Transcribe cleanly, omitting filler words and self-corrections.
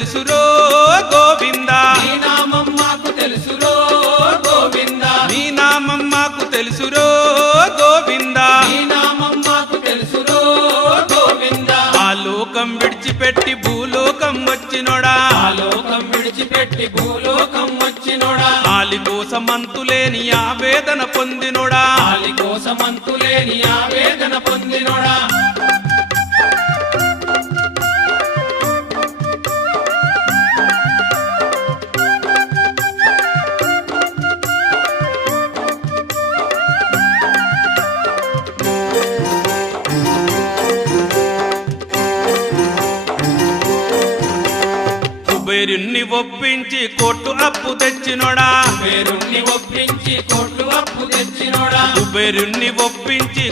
తెలుసురో గోవిందా నీ నామం మాకు తెలుసురో గోవిందా నీ నామం మాకు తెలుసురో గోవిందా నీ నామం మాకు తెలుసురో గోవిందా ఆ లోకం విడిచిపెట్టి భూలోకం వచ్చినోడా లోకం విడిచిపెట్టి భూలోకం వచ్చినోడా ఆలి కోసమంతులేని ఆవేదన పొందినోడా ఆలి కోసమంతులేని ఆవేదన పొందినోడా కుబేరుణ్ణి ఒప్పించి కోట్టు అప్పు తెచ్చినోడా పేరుణ్ణి ఒప్పించి కోట్లు అప్పు తెచ్చినోడా కుబేరుణ్ణి ఒప్పించి